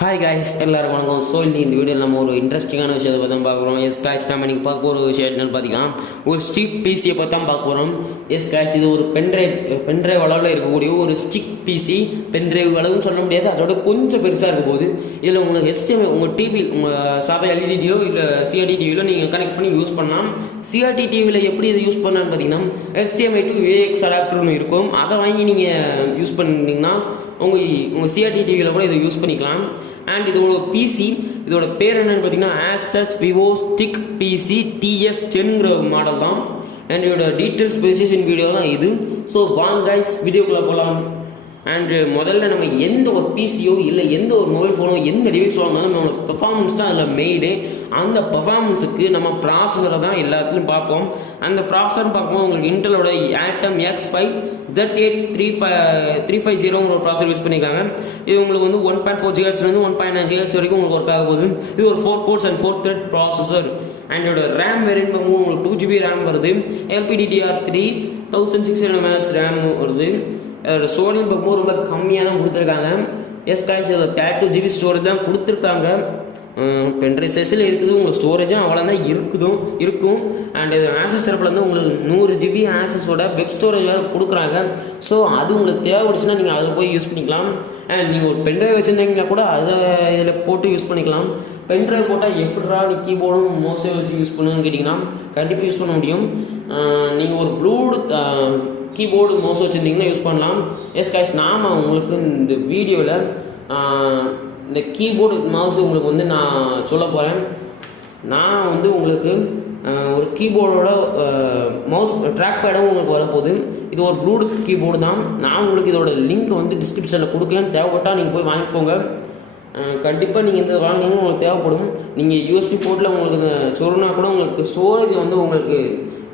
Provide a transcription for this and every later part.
Hi guys, எல்லாரும் வணக்கம். So இந்த வீடியோவில் நம்ம ஒரு இன்ட்ரெஸ்டிங்கான விஷயத்தை பற்றி தான் பார்க்குறோம். எஸ் காய்ஸ் நம்ம நீங்கள் பார்க்க போகிற விஷயம் என்னென்னு பார்த்தீங்கன்னா ஒரு ஸ்டிக் பிசியை பற்றி தான் பார்க்க போகிறோம். எஸ் காய்ஸ் இது ஒரு பென்ட்ரைவ் அளவில் இருக்கக்கூடிய ஒரு ஸ்டிக் பிசி. பென்ட்ரைவ் அளவுன்னு சொல்ல முடியாது, அதோட கொஞ்சம் பெருசாக இருக்கும் போது இதில் உங்களுக்கு HDMI உங்கள் டிவி உங்கள் சாதா எல்இடி டிவியோ இல்லை சிஆர்டி டிவியிலோ நீங்கள் கனெக்ட் பண்ணி யூஸ் பண்ணலாம். சிஆர்டி டிவியில் எப்படி இதை யூஸ் பண்ணலான்னு பார்த்தீங்கன்னா HDMI to AX அடாப்டர்னு இருக்கும். அதை வாங்கி நீங்கள் யூஸ் பண்ணிங்கன்னா உங்கள் சிஆர்டி டிவியில் கூட இதை யூஸ் பண்ணிக்கலாம். அண்ட் இதோட பிசி இதோட பேர் என்னன்னு பார்த்தீங்கன்னா ASUS Vivo Stick PC TS10ங்கிற மாடல் தான். அண்ட் இதோட டீட்டெயில்ஸ் ஸ்பெசிஃபிகேஷன் வீடியோ தான் இது. ஸோ வாங்க கைஸ் வீடியோக்குள்ளே போகலாம். அண்டு முதல்ல நம்ம எந்த ஒரு பிசியோ இல்லை எந்த ஒரு மொபைல் ஃபோனோ எந்த டிவைஸ் வாங்கினாலும் நம்மளோட பெர்ஃபார்மன்ஸ் தான் அதில் மெய்டு. அந்த பெர்ஃபார்மன்ஸுக்கு நம்ம ப்ராசஸரை தான் எல்லாத்துலையும் பார்ப்போம். அந்த ப்ராசஸர் பார்க்கும்போது உங்களுக்கு இன்டலோட Atom X5 Z8350 ஒரு ப்ராசஸர் யூஸ் பண்ணியிருக்காங்க. இது உங்களுக்கு வந்து 1.4 GHz 1.9 GHz வரைக்கும் உங்களுக்கு ஒர்க் ஆக போகுது. இது ஒரு 4 course and 4 thread processor. And இதோட ரேம் வேரியன்ட் பார்க்கும்போது உங்களுக்கு 2GB ரேம் வருது. LPDDR3 1600 MHz ரேம் வருது. ஸ்டோரேஜ் பார்க்கும்போது ரொம்ப கம்மியாக தான் கொடுத்துருக்காங்க. எஸ் காய்ஸ் இதில் 32GB ஸ்டோரேஜ் தான் கொடுத்துருக்காங்க. பென்ட்ரைவ் சைஸில் இருக்குது. உங்களுக்கு ஸ்டோரேஜும் அவ்வளோ தான் இருக்கும். அண்ட் இது ஆசஸ் தரப்புலேருந்து உங்களுக்கு 100GB ஆசஸோட வெப் ஸ்டோரேஜ் வேறு கொடுக்குறாங்க. ஸோ அது உங்களுக்கு தேவைப்படுச்சுன்னா நீங்கள் அதில் போய் யூஸ் பண்ணிக்கலாம். அண்ட் நீங்கள் ஒரு பென்ட்ரைவ் வச்சுருந்தீங்கன்னா கூட அதை இதில் போட்டு யூஸ் பண்ணிக்கலாம். பென்ட்ரைவ் போட்டால் எப்படிரா நீ கீபோர்டும் மோஸ்டே வச்சு யூஸ் பண்ணுன்னு கேட்டிங்கன்னா கண்டிப்பாக யூஸ் பண்ண முடியும். நீங்கள் ஒரு ப்ளூடூத் கீபோர்டு மவுஸ் வச்சுருந்தீங்கன்னா யூஸ் பண்ணலாம். எஸ் கைஸ் நாம் உங்களுக்கு இந்த வீடியோவில் இந்த கீபோர்டு மவுஸ் உங்களுக்கு வந்து நான் சொல்ல போகிறேன். நான் வந்து உங்களுக்கு ஒரு கீபோர்டோட மவுஸ் ட்ராக் பேடும் உங்களுக்கு வரப்போகுது. இது ஒரு ப்ளூடூத் கீபோர்டு தான். நான் உங்களுக்கு இதோட லிங்க் வந்து டிஸ்கிரிப்ஷனில் கொடுக்குறேன். தேவைப்பட்டால் நீங்கள் போய் வாங்கிக்கோங்க. கண்டிப்பாக நீங்கள் இந்த வாங்கினீங்கன்னா உங்களுக்கு தேவைப்படும். நீங்கள் யூஎஸ்பி போர்ட்டில் உங்களுக்கு சொன்னா கூட உங்களுக்கு ஸ்டோரேஜ் வந்து உங்களுக்கு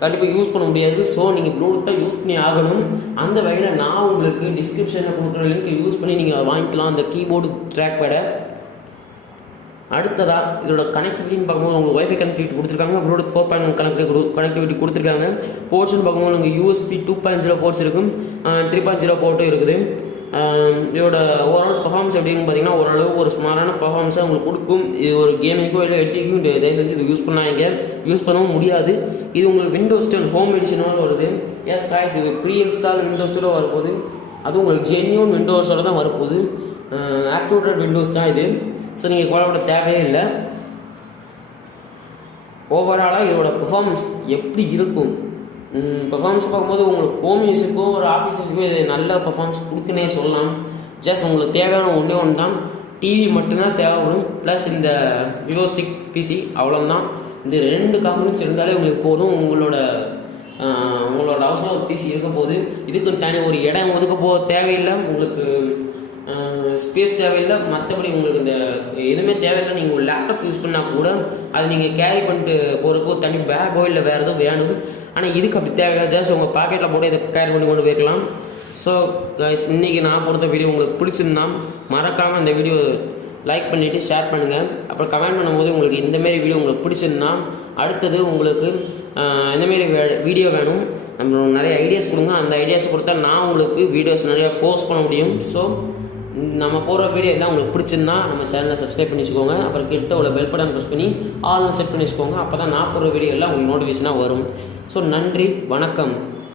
கண்டிப்பாக யூஸ் பண்ண முடியாது. ஸோ நீங்கள் ப்ளூடூத் தான் யூஸ் பண்ணி ஆகணும். அந்த வகையில் நான் உங்களுக்கு டிஸ்கிரிப்ஷனில் கொடுக்குற லிங்க் யூஸ் பண்ணி நீங்கள் வாங்கிக்கலாம் அந்த கீபோர்டு ட்ராக் பேடை. அடுத்ததாக இதோட கனெக்டிவிட்டின்னு பார்க்கும்போது உங்களுக்கு வைஃபை கனெக்டிவிட்டி கொடுத்துருக்காங்க. ப்ளூடூத் 4.1 கனெக்டிவிட்டி கொடுத்துருக்காங்க. போர்ட்ஸ்னு பார்க்கும்போது உங்களுக்கு USB 2.0 போர்ட்ஸ் இருக்கும். 3.0 போர்ட்டும் இருக்குது. இதோட ஓவரால் பர்ஃபார்மன்ஸ் எப்படின்னு பார்த்தீங்கன்னா ஓரளவு ஒரு ஸ்மாரான பர்ஃபார்மன்ஸாக உங்களுக்கு கொடுக்கும். இது ஒரு கேமிங்க்கோ இல்லை எட்டிக்கும் தயவு செஞ்சு இது யூஸ் பண்ணாங்க. யூஸ் பண்ணவும் முடியாது. இது உங்களுக்கு விண்டோஸ் 10 ஹோம் எடிஷனோடு வருது. எஸ் காய்ஸ் இது ப்ரீ இன்ஸ்டால் விண்டோஸோட வரப்போகுது. அதுவும் உங்களுக்கு ஜென்யூன் விண்டோஸோட தான் வரப்போகுது. ஆக்டிவேட்டட் விண்டோஸ் தான் இது. ஸோ நீங்கள் கவலைப்பட தேவையே இல்லை. ஓவராலாக இதோட பெர்ஃபார்மன்ஸ் எப்படி இருக்கும் பெர்ஃபார்மன்ஸ் பார்க்கும்போது உங்களுக்கு ஹோம் யூஸுக்கோ ஒரு ஆஃபீஸ் யூஸுக்கோ இது நல்ல பெர்ஃபார்மன்ஸ் கொடுக்குன்னே சொல்லலாம். ஜஸ்ட் உங்களுக்கு தேவையான ஒன்று தான் டிவி மட்டும்தான் தேவைப்படும். ப்ளஸ் இந்த விவோ ஸ்டிக் பிசி அவ்வளோதான். இந்த 2 காம்பனன்ட்ஸ் இருந்தாலே உங்களுக்கு போதும். உங்களோட அவசரம் ஒரு பிசி இருக்க போது இதுக்கு தனி ஒரு இடம் ஒதுக்க தேவையில்லை. உங்களுக்கு ஸ்பேஸ் தேவையில்லை. மற்றபடி உங்களுக்கு இந்த எதுவுமே தேவையில்லை. நீங்கள் ஒரு லேப்டாப் யூஸ் பண்ணால் கூட அதை நீங்கள் கேரி பண்ணிட்டு போகிறதுக்கு ஒரு தனி பேக்கோ இல்லை வேறு எதுவும் வேணும். ஆனால் இதுக்கு அப்படி தேவையில்லை. ஜஸ்ட் உங்கள் பாக்கெட்டில் போட்டு இதை கேரி பண்ணி கொண்டு போயிருக்கலாம். ஸோ இன்றைக்கி நான் கொடுத்த வீடியோ உங்களுக்கு பிடிச்சிருந்தா மறக்காமல் இந்த வீடியோ லைக் பண்ணிவிட்டு ஷேர் பண்ணுங்கள். அப்புறம் கமெண்ட் பண்ணும்போது உங்களுக்கு இந்தமாரி வீடியோ உங்களுக்கு பிடிச்சிருந்தா அடுத்தது உங்களுக்கு இந்தமாரி வீடியோ வேணும் நம்ம நிறைய ஐடியாஸ் கொடுங்க. அந்த ஐடியாஸ் கொடுத்தா நான் உங்களுக்கு வீடியோஸ் நிறையா போஸ்ட் பண்ண முடியும். ஸோ நம்ம போடுற வீடியோ எல்லாம் உங்களுக்கு பிடிச்சிருந்தா நம்ம சேனலை சப்ஸ்கிரைப் பண்ணி வச்சுக்கோங்க. அப்புறம் கிட்ட உள்ள பெல் பட்டன் ப்ரெஸ் பண்ணி ஆல் செட் பண்ணி வச்சுக்கோங்க. அப்போ தான் நான் போடுற வீடியோ எல்லாம் உங்களுக்கு நோட்டிஃபிகேஷனாக வரும். ஸோ நன்றி, வணக்கம்.